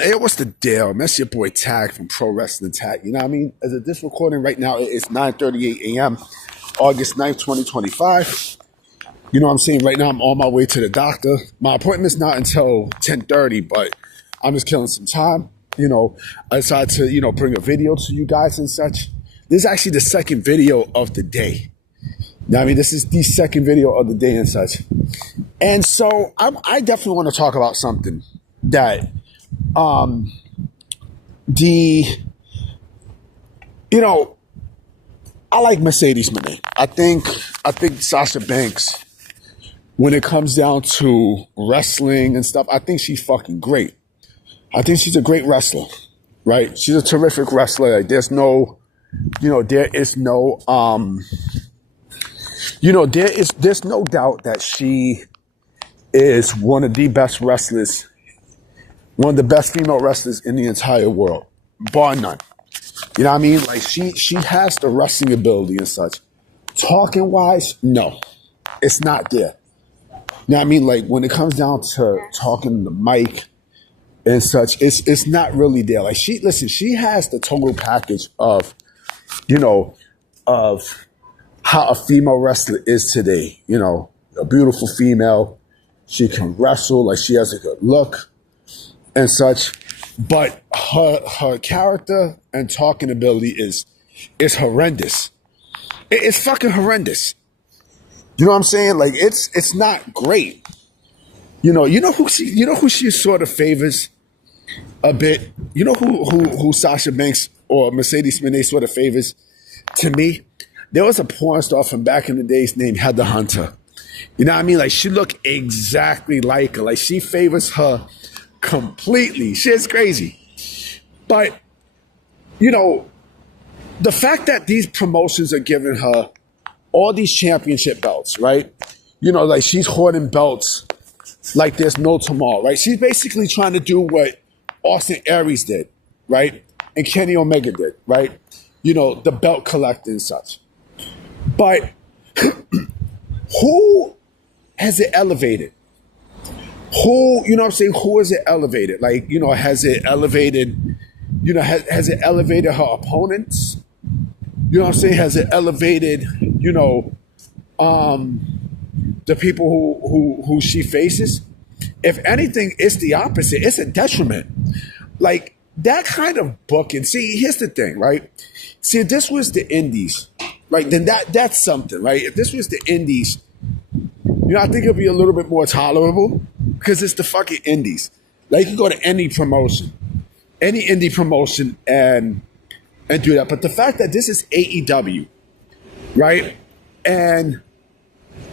Hey, what's the deal? That's your boy Tag from Pro Wrestling Tag. You know what I mean? As of this recording right now, it is 9:38 a.m., August 9th, 2025. You know what I'm saying? Right now, I'm on my way to the doctor. My appointment's not until 10:30, but I'm just killing some time. I decided to, bring a video to you guys and such. This is actually the second video of the day. Now, I mean, this is the second video of the day and such. And so I definitely want to talk about something that I like Mercedes Mone. I think Sasha Banks, when it comes down to wrestling and stuff, I think she's fucking great. I think she's a great wrestler, right? She's a terrific wrestler. Like, there's no doubt that she is one of the best wrestlers, one of the best female wrestlers in the entire world, bar none. You know what I mean? Like, she has the wrestling ability and such. Talking wise, no, it's not there. You know what I mean? Like, when it comes down to talking to the mic and such, it's not really there. Like, she has the total package of how a female wrestler is today. A beautiful female. She can wrestle. Like, she has a good look and such. But her character and talking ability is horrendous. It's fucking horrendous. You know what I'm saying? Like, it's not great. You know who she sort of favors a bit? You know who Sasha Banks or Mercedes Mone sort of favors to me? There was a porn star from back in the days named Heather Hunter. You know what I mean? Like, she looked exactly like her. Like, she favors her completely. Shit's crazy. But, the fact that these promotions are giving her all these championship belts, right? Like, she's hoarding belts like there's no tomorrow, right? She's basically trying to do what Austin Aries did, right? And Kenny Omega did, right? The belt collecting and such. But who has it elevated? Who has it elevated? Like, has it elevated, has it elevated her opponents? You know what I'm saying? Has it elevated, the people who she faces? If anything, it's the opposite. It's a detriment. Like, that kind of booking. See, here's the thing, right? See, if this was the Indies, right, then that's something, right? If this was the Indies, I think it'll be a little bit more tolerable because it's the fucking Indies. Like, you can go to any indie promotion and do that. But the fact that this is AEW, right? And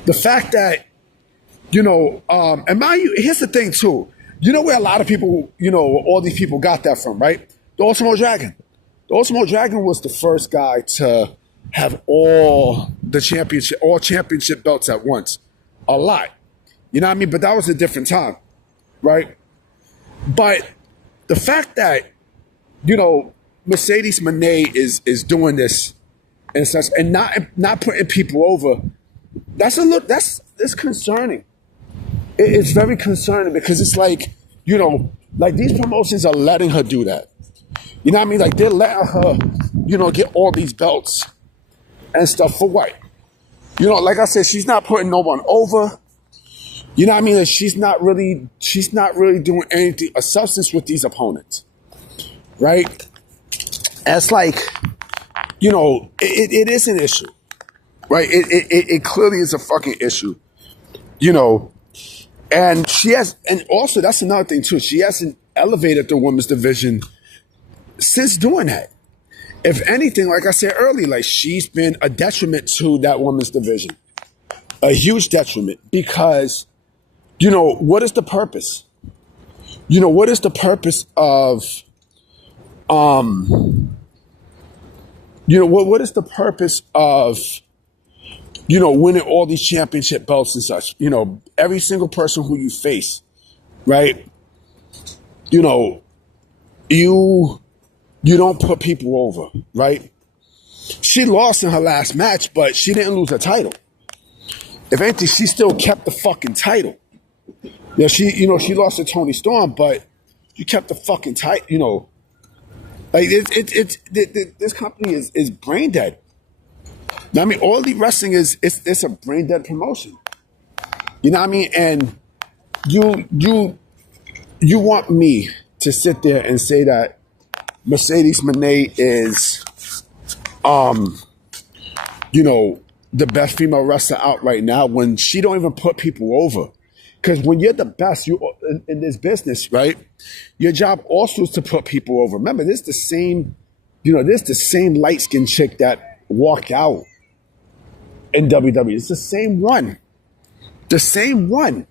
the fact that, and mind you, here's the thing too. Where a lot of people, all these people got that from, right? The Ultimo Dragon. The Ultimo Dragon was the first guy to have all championship belts at once. A lot. You know what I mean? But that was a different time, right? But the fact that, Mercedes Mone is doing this and such and not putting people over, that's concerning. It's very concerning because it's like, like, these promotions are letting her do that. You know what I mean? Like, they're letting her, get all these belts and stuff for what? Like I said, she's not putting no one over. You know what I mean? Like, she's not really doing anything of substance with these opponents, right? And it's like, it is an issue, right? It clearly is a fucking issue, and and also that's another thing too. She hasn't elevated the women's division since doing that. If anything, like I said earlier, like, she's been a detriment to that women's division, a huge detriment because, what is the purpose? What is the purpose of, what is the purpose of, winning all these championship belts and such? Every single person who you face, right? You don't put people over, right? She lost in her last match, but she didn't lose her title. If anything, she still kept the fucking title. She lost to Toni Storm, but You kept the fucking tight, like this company is brain dead. I mean, all the wrestling it's a brain dead promotion. You know what I mean? And you want me to sit there and say that Mercedes Moné is, the best female wrestler out right now when she don't even put people over? Because when you're the best, you in this business, right? Your job also is to put people over. Remember, this is the same, this is the same light skinned chick that walked out in WWE. It's the same one. The same one.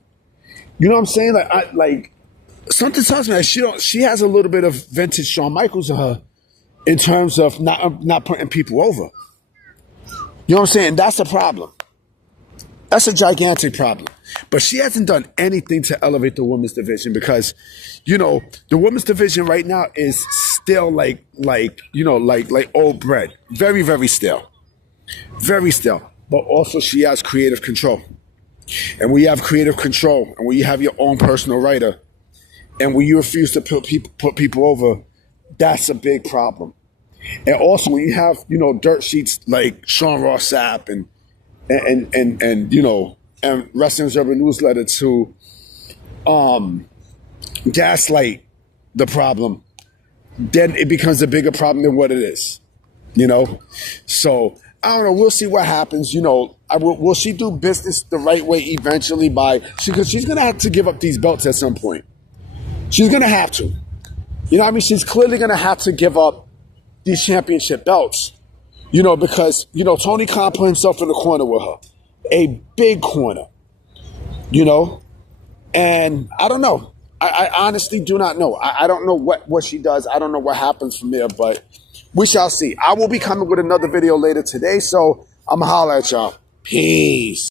You know what I'm saying? Like something tells me that she has a little bit of vintage Shawn Michaels in her in terms of not putting people over. You know what I'm saying? That's a problem. That's a gigantic problem. But she hasn't done anything to elevate the women's division because, the women's division right now is still like old bread. Very, very stale. Very stale. But also she has creative control. And when you have creative control and when you have your own personal writer and when you refuse to put people over, that's a big problem. And also when you have, dirt sheets like Sean Ross Sapp and Wrestling's Urban Newsletter to gaslight the problem, then it becomes a bigger problem than what it is. So I don't know. We'll see what happens. Will she do business the right way eventually because she's going to have to give up these belts at some point. She's going to have to. She's clearly going to have to give up these championship belts. Because, Tony Khan put himself in the corner with her. A big corner. And I don't know. I honestly do not know. I don't know what she does. I don't know what happens from there, but we shall see. I will be coming with another video later today, so I'm going to holler at y'all. Peace.